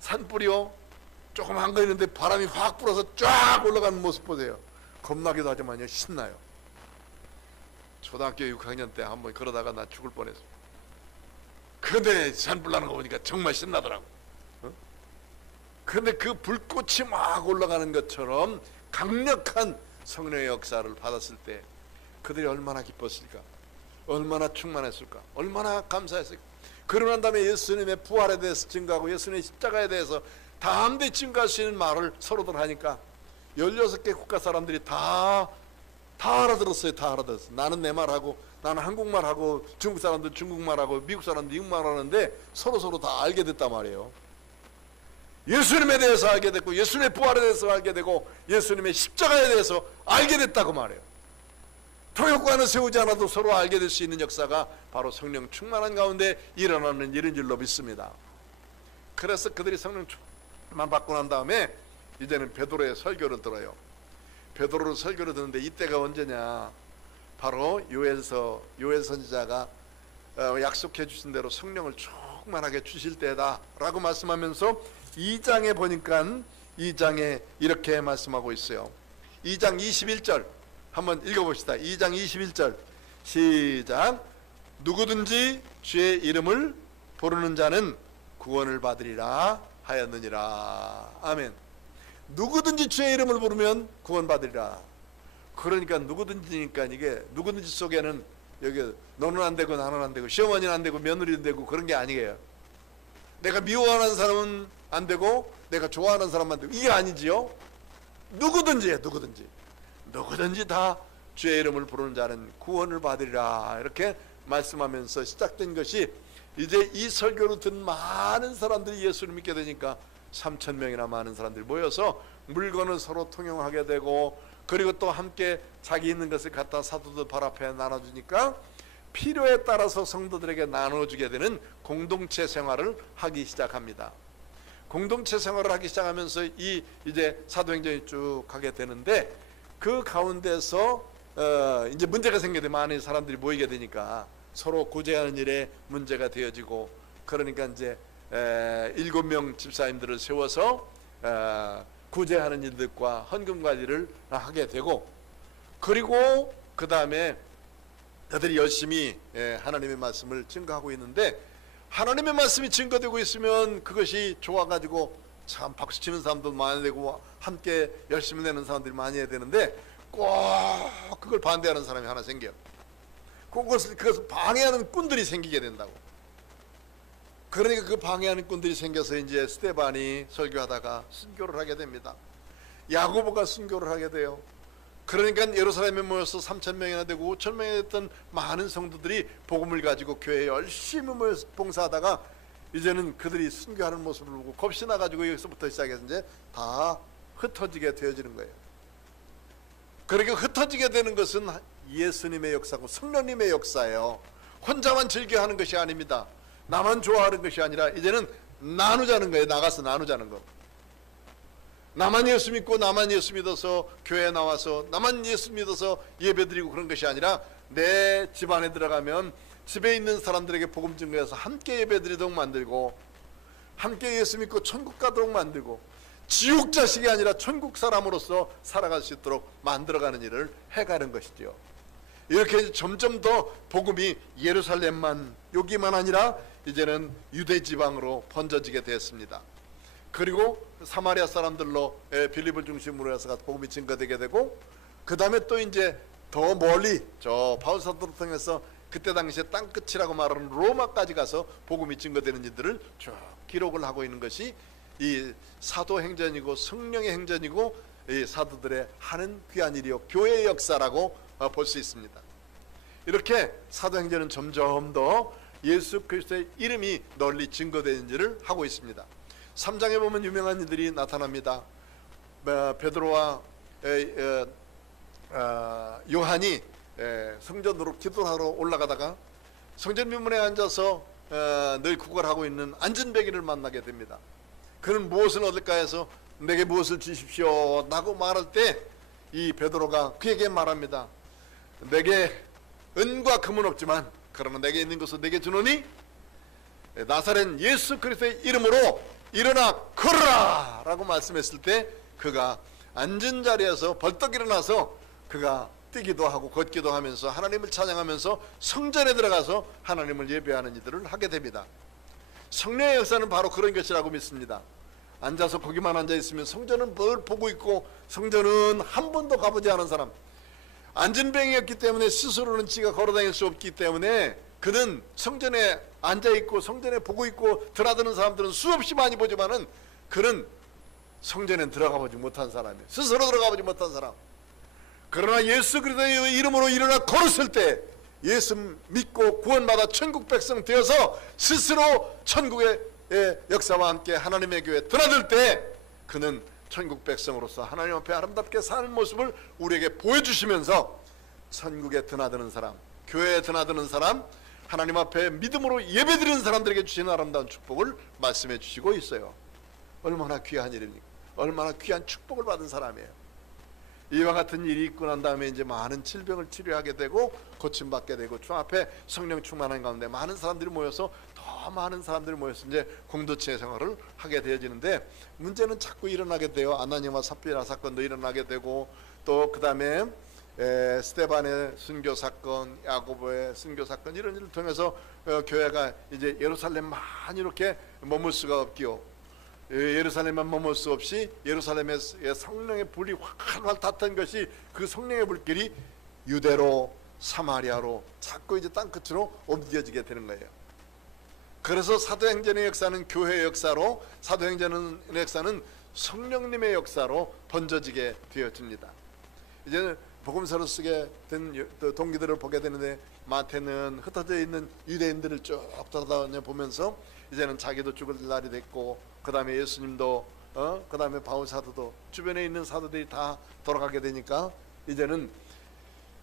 산불이요, 조그만 거 있는데 바람이 확 불어서 쫙 올라가는 모습 보세요. 겁나기도 하지만요, 신나요. 초등학교 6학년 때 한번 그러다가 나 죽을 뻔했어. 근데 산불 나는 거 보니까 정말 신나더라고. 근데 그 불꽃이 막 올라가는 것처럼 강력한 성령의 역사를 받았을 때 그들이 얼마나 기뻤을까, 얼마나 충만했을까, 얼마나 감사했을까. 그러고 난 다음에 예수님의 부활에 대해서 증거하고 예수님의 십자가에 대해서 담대히 증거할 수 있는 말을 서로들 하니까 16개 국가 사람들이 다 알아들었어요. 다 알아들었어요. 나는 내 말하고, 나는 한국말하고, 중국 사람들 중국말하고, 미국 사람들 미국말 하는데 서로 다 알게 됐단 말이에요. 예수님에 대해서 알게 됐고, 예수님의 부활에 대해서 알게 되고, 예수님의 십자가에 대해서 알게 됐다고 말해요. 통역관을 세우지 않아도 서로 알게 될 수 있는 역사가 바로 성령 충만한 가운데 일어나는 일인 줄로 믿습니다. 그래서 그들이 성령 충만 받고 난 다음에 이제는 베드로의 설교를 들어요. 베드로를 설교를 듣는데 이때가 언제냐, 바로 요엘 선지자가 약속해 주신 대로 성령을 충만하게 주실 때다 라고 말씀하면서 2장에 보니까 2장에 이렇게 말씀하고 있어요. 2장 21절 한번 읽어봅시다. 2장 21절 시작. 누구든지 주의 이름을 부르는 자는 구원을 받으리라 하였느니라. 아멘. 누구든지 주의 이름을 부르면 구원받으리라. 그러니까 누구든지니까, 이게 누구든지 속에는 여기 너는 안 되고 나는 안 되고 시어머니는 안 되고 며느리는 되고 그런 게 아니에요. 내가 미워하는 사람은 안 되고 내가 좋아하는 사람만 되고, 이게 아니지요. 누구든지예요. 누구든지 다 주의 이름을 부르는 자는 구원을 받으리라 이렇게 말씀하면서 시작된 것이, 이제 이 설교를 듣는 많은 사람들이 예수를 믿게 되니까 3,000명이나 많은 사람들이 모여서 물건을 서로 통용하게 되고, 그리고 또 함께 자기 있는 것을 갖다 사도들 발 앞에 나눠주니까 필요에 따라서 성도들에게 나눠주게 되는 공동체 생활을 하기 시작합니다. 공동체 생활을 하기 시작하면서 이제 사도행전이 쭉 가게 되는데, 그 가운데서 이제 문제가 생기게 되면 많은 사람들이 모이게 되니까 서로 구제하는 일에 문제가 되어지고, 그러니까 이제 7명 집사님들을 세워서 구제하는 일들과 헌금 관리를 하게 되고, 그리고 그 다음에 그들이 열심히 하나님의 말씀을 증거하고 있는데, 하나님의 말씀이 증거되고 있으면 그것이 좋아가지고 참 박수치는 사람도 많이 되고 함께 열심히 내는 사람들이 많이 해야 되는데, 꼭 그걸 반대하는 사람이 하나 생겨요. 그것을 방해하는 꾼들이 생기게 된다고. 그러니까 그 방해하는 꾼들이 생겨서 이제 스데반이 설교하다가 순교를 하게 됩니다. 야고보가 순교를 하게 돼요. 그러니까 예루살렘에 모여서 3,000명이나 되고 5,000명이 됐던 많은 성도들이 복음을 가지고 교회에 열심히 모여서 봉사하다가 이제는 그들이 순교하는 모습을 보고 겁이 나가지고 여기서부터 시작해서 이제 다 흩어지게 되어지는 거예요. 그러니까 흩어지게 되는 것은 예수님의 역사고 성령님의 역사예요. 혼자만 즐겨하는 것이 아닙니다. 나만 좋아하는 것이 아니라 이제는 나누자는 거예요. 나가서 나누자는 거. 나만 예수 믿고 나만 예수 믿어서 교회에 나와서 나만 예수 믿어서 예배드리고 그런 것이 아니라, 내 집안에 들어가면 집에 있는 사람들에게 복음 증거해서 함께 예배드리도록 만들고, 함께 예수 믿고 천국 가도록 만들고 지옥 자식이 아니라 천국 사람으로서 살아갈 수 있도록 만들어가는 일을 해가는 것이죠. 이렇게 점점 더 복음이 예루살렘만 여기만 아니라 이제는 유대 지방으로 번져지게 됐습니다. 그리고 사마리아 사람들로 빌립을 중심으로 해서 복음이 증거되게 되고, 그 다음에 또 이제 더 멀리 저 바울 사도를 통해서 그때 당시에 땅끝이라고 말하는 로마까지 가서 복음이 증거되는 일들을 쭉 기록을 하고 있는 것이 이 사도행전이고 성령의 행전이고 이 사도들의 하는 귀한 일이요 교회의 역사라고 볼 수 있습니다. 이렇게 사도행전은 점점 더 예수 그리스도의 이름이 널리 증거되는 일을 하고 있습니다. 3장에 보면 유명한 이들이 나타납니다. 베드로와 요한이 성전으로 기도하러 올라가다가 성전 민문에 앉아서 늘 구걸하고 있는 안전뱅이를 만나게 됩니다. 그는 무엇을 얻을까 해서 내게 무엇을 주십시오 라고 말할 때 이 베드로가 그에게 말합니다. 내게 은과 금은 없지만 그러나 내게 있는 것을 내게 주노니 나사렛 예수 그리스도의 이름으로 일어나 걸어라 라고 말씀했을 때 그가 앉은 자리에서 벌떡 일어나서 그가 뛰기도 하고 걷기도 하면서 하나님을 찬양하면서 성전에 들어가서 하나님을 예배하는 일들을 하게 됩니다. 성령의 역사는 바로 그런 것이라고 믿습니다. 앉아서 거기만 앉아 있으면 성전은 뭘 보고 있고 성전은 한 번도 가보지 않은 사람, 안전뱅이였기 때문에 스스로는 지가 걸어다닐 수 없기 때문에 그는 성전에 앉아있고 성전에 보고 있고 드나드는 사람들은 수없이 많이 보지만은 그는 성전에 들어가 보지 못한 사람이에요. 스스로 들어가 보지 못한 사람. 그러나 예수 그리스도의 이름으로 일어나 걸었을 때 예수 믿고 구원받아 천국 백성 되어서 스스로 천국의 역사와 함께 하나님의 교회에 드나들 때 그는 천국 백성으로서 하나님 앞에 아름답게 사는 모습을 우리에게 보여주시면서 천국에 드나드는 사람, 교회에 드나드는 사람, 하나님 앞에 믿음으로 예배드리는 사람들에게 주시는 아름다운 축복을 말씀해 주시고 있어요. 얼마나 귀한 일입니까? 얼마나 귀한 축복을 받은 사람이에요. 이와 같은 일이 있고 난 다음에 이제 많은 질병을 치료하게 되고 고침받게 되고 주 앞에 성령 충만한 가운데 많은 사람들이 모여서 더 많은 사람들이 모여서 이제 공동체 생활을 하게 되어지는데, 문제는 자꾸 일어나게 돼요. 아나니아와 삽비라 사건도 일어나게 되고 또 그 다음에 스데반의 순교 사건, 야고보의 순교 사건, 이런 일을 통해서 교회가 이제 예루살렘만 이렇게 머물 수가 없기요. 예루살렘만 머물 수 없이 예루살렘의 성령의 불이 활활 탔던 것이 그 성령의 불길이 유대로 사마리아로 자꾸 이제 땅끝으로 옮겨지게 되는 거예요. 그래서 사도행전의 역사는 교회의 역사로, 사도행전의 역사는 성령님의 역사로 번져지게 되어집니다. 이제는 복음서를 쓰게 된 동기들을 보게 되는데 마태는 흩어져 있는 유대인들을 쭉 돌아다녀 보면서 이제는 자기도 죽을 날이 됐고 그 다음에 예수님도 그 다음에 바울 사도도 주변에 있는 사도들이 다 돌아가게 되니까 이제는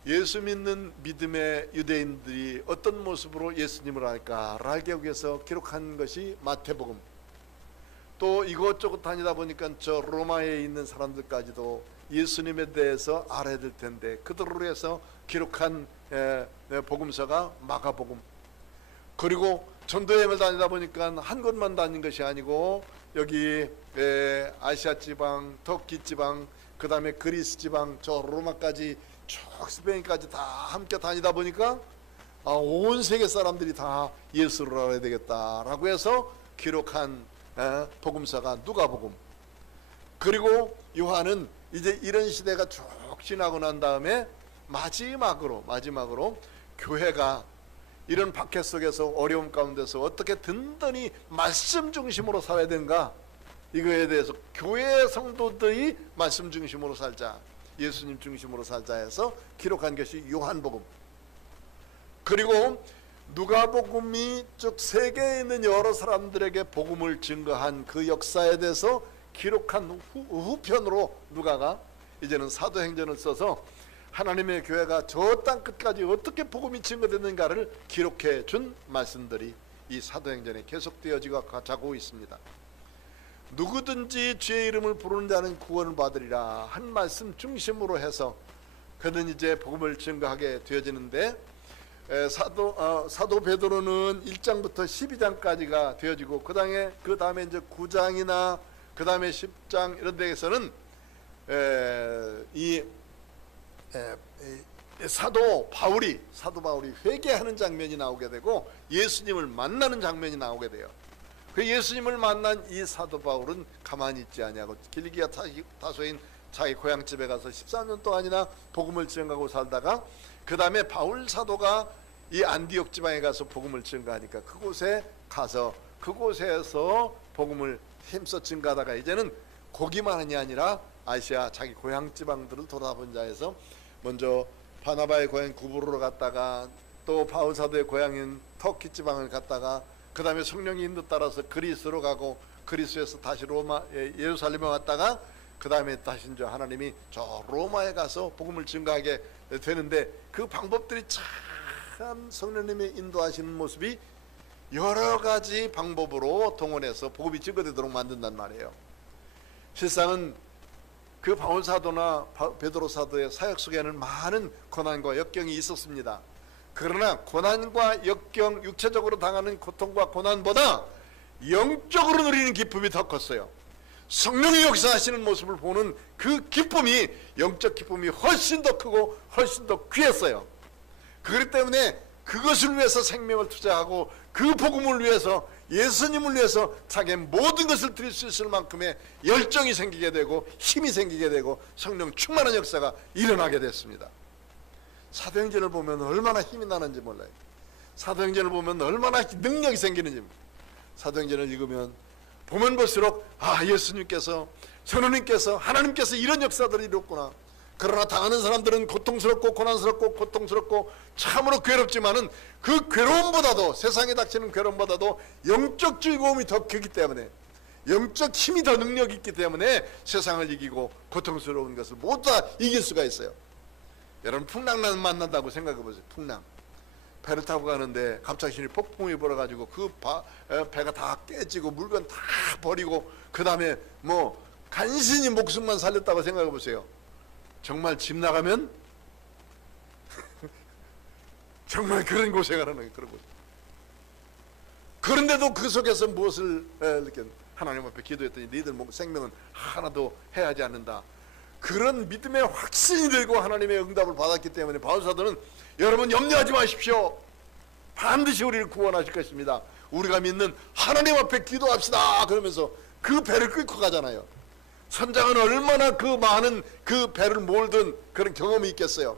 예수 믿는 믿음의 유대인들이 어떤 모습으로 예수님을 알까를 알기 위해서 기록한 것이 마태복음. 또 이것저것 다니다 보니까 저 로마에 있는 사람들까지도 예수님에 대해서 알아야 될 텐데 그들로 해서 기록한 복음서가 마가복음. 그리고 전도여행을 다니다 보니까 한 곳만 다닌 것이 아니고 여기 아시아 지방, 터키 지방, 그 다음에 그리스 지방, 저 로마까지 쭉 스페인까지 다 함께 다니다 보니까 온 세계 사람들이 다 예수를 알아야 되겠다라고 해서 기록한 복음서가 누가복음. 그리고 요한은 이제 이런 시대가 쭉 지나고 난 다음에 마지막으로 교회가 이런 박해 속에서 어려움 가운데서 어떻게 든든히 말씀 중심으로 살아야 되는가, 이거에 대해서 교회 성도들이 말씀 중심으로 살자, 예수님 중심으로 살자 해서 기록한 것이 요한복음. 그리고 누가복음이 쭉 세계에 있는 여러 사람들에게 복음을 증거한 그 역사에 대해서 기록한 후편으로 누가가 이제는 사도행전을 써서 하나님의 교회가 저 땅 끝까지 어떻게 복음이 증거됐는가를 기록해 준 말씀들이 이 사도행전에 계속되어지고 가고 있습니다. 누구든지 주의 이름을 부르는 자는 구원을 받으리라 한 말씀 중심으로 해서 그는 이제 복음을 증거하게 되어지는데, 사도 베드로는 1장부터 12장까지가 되어지고 그 다음에 이제 9장이나 그 다음에 10장 이런 데에서는 사도 바울이 회개하는 장면이 나오게 되고 예수님을 만나는 장면이 나오게 돼요. 그 예수님을 만난 이 사도 바울은 가만히 있지 아니하고 길기야 다소인 자기 고향집에 가서 13년 동안이나 복음을 증거하고 살다가 그 다음에 바울 사도가 이 안디옥 지방에 가서 복음을 증거하니까 그곳에서 복음을 힘써 증거하다가 이제는 거기만 하니 아니라 아시아 자기 고향 지방들을 돌아본 자에서 먼저 바나바의 고향 구브로로 갔다가 또 바울 사도의 고향인 터키 지방을 갔다가 그 다음에 성령의 인도 따라서 그리스로 가고 그리스에서 다시 예루살렘에 왔다가 그 다음에 다시 이제 하나님이 저 로마에 가서 복음을 증거하게 되는데 그 방법들이 참 성령님의 인도하시는 모습이 여러 가지 방법으로 동원해서 복음이 증거되도록 만든단 말이에요. 실상은 그 바울 사도나 베드로 사도의 사역 속에는 많은 고난과 역경이 있었습니다. 그러나 고난과 역경, 육체적으로 당하는 고통과 고난보다 영적으로 누리는 기쁨이 더 컸어요. 성령이 역사하시는 모습을 보는 그 기쁨이, 영적 기쁨이 훨씬 더 크고 훨씬 더 귀했어요. 그렇기 때문에 그것을 위해서 생명을 투자하고 그 복음을 위해서, 예수님을 위해서 자기의 모든 것을 드릴 수 있을 만큼의 열정이 생기게 되고 힘이 생기게 되고 성령 충만한 역사가 일어나게 됐습니다. 사도행전을 보면 얼마나 힘이 나는지 몰라요. 사도행전을 보면 얼마나 능력이 생기는지. 사도행전을 읽으면 보면 볼수록 예수님께서, 선우님께서, 하나님께서 이런 역사들을 이뤘구나. 그러나 당하는 사람들은 고통스럽고 고난스럽고 고통스럽고 참으로 괴롭지만은 그 괴로움보다도, 세상에 닥치는 괴로움보다도 영적 즐거움이 더 크기 때문에, 영적 힘이 더 능력이 있기 때문에 세상을 이기고 고통스러운 것을 모두 다 이길 수가 있어요. 여러분, 풍랑만 만난다고 생각해 보세요. 풍랑. 배를 타고 가는데 갑자기 폭풍이 불어가지고 그 배가 다 깨지고 물건 다 버리고 그 다음에 뭐 간신히 목숨만 살렸다고 생각해 보세요. 정말 집 나가면 정말 그런 고생을 하는 거예요. 그런 고생. 그런데도 그 속에서 무엇을 이렇게 하나님 앞에 기도했더니 너희들 생명은 하나도 해하지 않는다. 그런 믿음의 확신이 들고 하나님의 응답을 받았기 때문에 바울 사도는 여러분 염려하지 마십시오. 반드시 우리를 구원하실 것입니다. 우리가 믿는 하나님 앞에 기도합시다. 그러면서 그 배를 끌고 가잖아요. 선장은 얼마나 그 많은 그 배를 몰던 그런 경험이 있겠어요.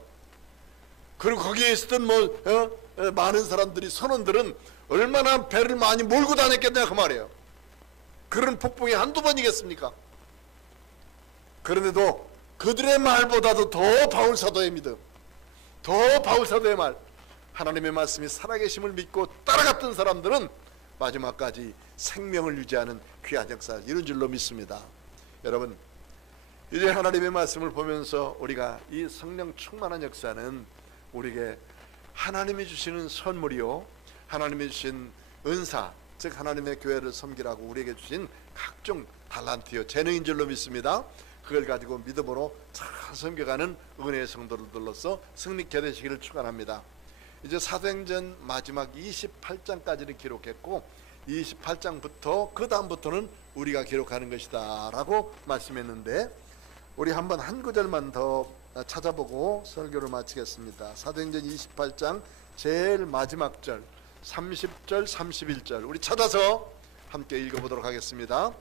그리고 거기에 있었던 많은 사람들이, 선원들은 얼마나 배를 많이 몰고 다녔겠냐 그 말이에요. 그런 폭풍이 한두 번이겠습니까? 그런데도 그들의 말보다도 더 바울 사도의 믿음, 더 바울 사도의 말, 하나님의 말씀이 살아계심을 믿고 따라갔던 사람들은 마지막까지 생명을 유지하는 귀한 역사를 이룬 줄로 믿습니다. 여러분, 이제 하나님의 말씀을 보면서 우리가 이 성령 충만한 역사는 우리에게 하나님이 주시는 선물이요, 하나님이 주신 은사, 즉 하나님의 교회를 섬기라고 우리에게 주신 각종 달란트요, 재능인 줄로 믿습니다. 그걸 가지고 믿음으로 잘 섬겨가는 은혜의 성도들로서 승리케 되시기를 축원합니다. 이제 사도행전 마지막 28장까지는 기록했고 28장부터 그 다음부터는 우리가 기록하는 것이다 라고 말씀했는데, 우리 한번 한 구절만 더 찾아보고 설교를 마치겠습니다. 사도행전 28장 제일 마지막 절 30절 31절 우리 찾아서 함께 읽어보도록 하겠습니다.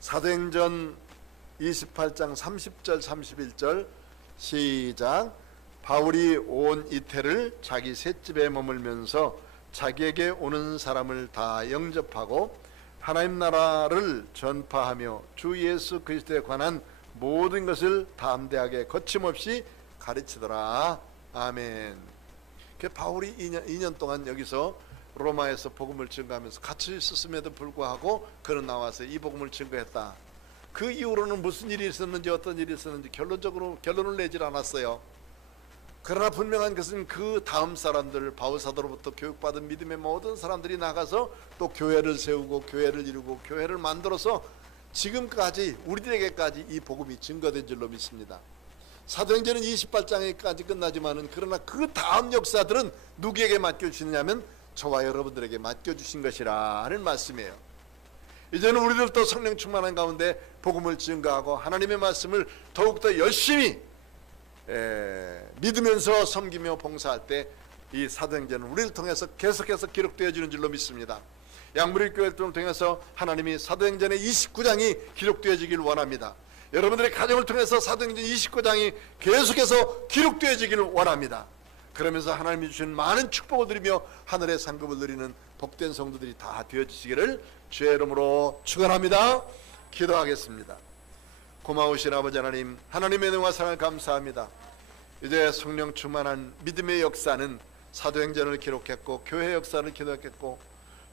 사도행전 28장 30절 31절 시작. 바울이 온 이태를 자기 셋집에 머물면서 자기에게 오는 사람을 다 영접하고 하나님 나라를 전파하며 주 예수 그리스도에 관한 모든 것을 담대하게 거침없이 가르치더라. 아멘. 바울이 2년 동안 여기서 로마에서 복음을 증거하면서 갇혀 있었음에도 불구하고 그는 나와서 이 복음을 증거했다. 그 이후로는 무슨 일이 있었는지 어떤 일이 있었는지 결론을 내질 않았어요. 그러나 분명한 것은 그 다음 사람들, 바울 사도로부터 교육받은 믿음의 모든 사람들이 나가서 또 교회를 세우고 교회를 이루고 교회를 만들어서 지금까지 우리들에게까지 이 복음이 증거된 줄로 믿습니다. 사도행전은 28장에까지 끝나지만은 그러나 그 다음 역사들은 누구에게 맡겨주시냐면 저와 여러분들에게 맡겨주신 것이라 하는 말씀이에요. 이제는 우리들도 성령 충만한 가운데 복음을 증거하고 하나님의 말씀을 더욱더 열심히 믿으면서 섬기며 봉사할 때 이 사도행전은 우리를 통해서 계속해서 기록되어지는 줄로 믿습니다. 양무리교회를 통해서 하나님이 사도행전의 29장이 기록되어지길 원합니다. 여러분들의 가정을 통해서 사도행전 29장이 계속해서 기록되어지기를 원합니다. 그러면서 하나님이 주신 많은 축복을 드리며 하늘의 상급을 누리는 복된 성도들이 다 되어지시기를 주의 이름으로 축원합니다. 기도하겠습니다. 고마우신 아버지 하나님, 하나님의 은혜와 사랑을 감사합니다. 이제 성령 충만한 믿음의 역사는 사도행전을 기록했고 교회 역사를 기록했고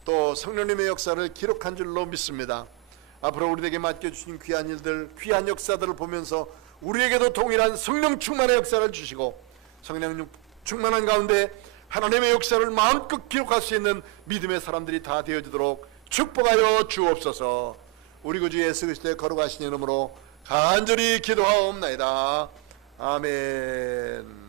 또 성령님의 역사를 기록한 줄로 믿습니다. 앞으로 우리에게 맡겨주신 귀한 일들, 귀한 역사들을 보면서 우리에게도 동일한 성령 충만의 역사를 주시고 성령 충만한 가운데 하나님의 역사를 마음껏 기록할 수 있는 믿음의 사람들이 다 되어지도록 축복하여 주옵소서. 우리 구주 예수 그리스도의 거룩하신 이름으로 간절히 기도하옵나이다. 아멘.